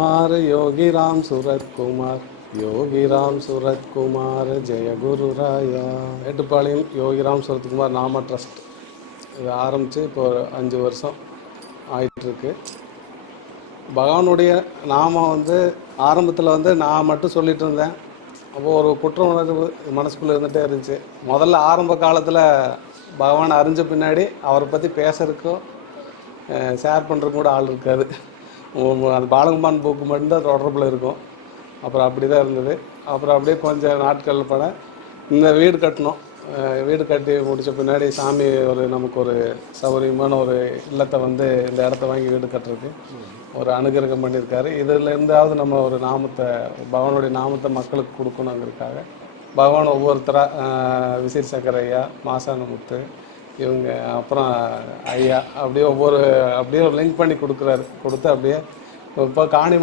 कुमार योगी राम सूरत कुमार योगी राम सूरत कुमार जय குரு ராயா. மேட்டுப்பாளையம் யோகிராம் சூரத்குமார் நாம ட்ரஸ்ட் இது ஆரம்பித்து இப்போ ஒரு 5 வருஷம் ஆயிட்டுருக்கு. பகவானுடைய நாமம் ஆரம்பத்தில் நான் மட்டும் சொல்லிட்டு இருந்தேன். அப்போது ஒரு குற்ற உணர்வு மனசுக்குள்ளே இருந்துகிட்டே இருந்துச்சு. முதல்ல ஆரம்ப காலத்தில் பகவான் அறிஞ்ச பின்னாடி அவரை பற்றி பேசுறதுக்கோ ஷேர் பண்ணுறதுக்கு கூட ஆள் இருக்காது. அந்த பாலகுமான் புக்கு மட்டும்தான் தொடர்பில் இருக்கும். அப்புறம் அப்படி தான் இருந்தது. அப்புறம் அப்படியே கொஞ்சம் நாட்கள் பட இந்த வீடு கட்டணும். வீடு கட்டி முடித்த பின்னாடி சாமி நமக்கு ஒரு சௌகரியமான ஒரு இல்லத்தை இந்த இடத்த வாங்கி வீடு கட்டுறதுக்கு ஒரு அனுகிரகம் பண்ணியிருக்காரு. இதில் இருந்தாவது நம்ம ஒரு நாமத்தை பகவானுடைய நாமத்தை மக்களுக்கு கொடுக்கணுங்கிறதுக்காக பகவான் ஒவ்வொருத்தராக விசிறி சக்கர ஐயா, மாசானமுத்து இவங்க, அப்புறம் ஐயா அப்படியே அப்படியே ஒரு லிங்க் பண்ணி கொடுக்குறாரு. கொடுத்து அப்படியே இப்போ காணி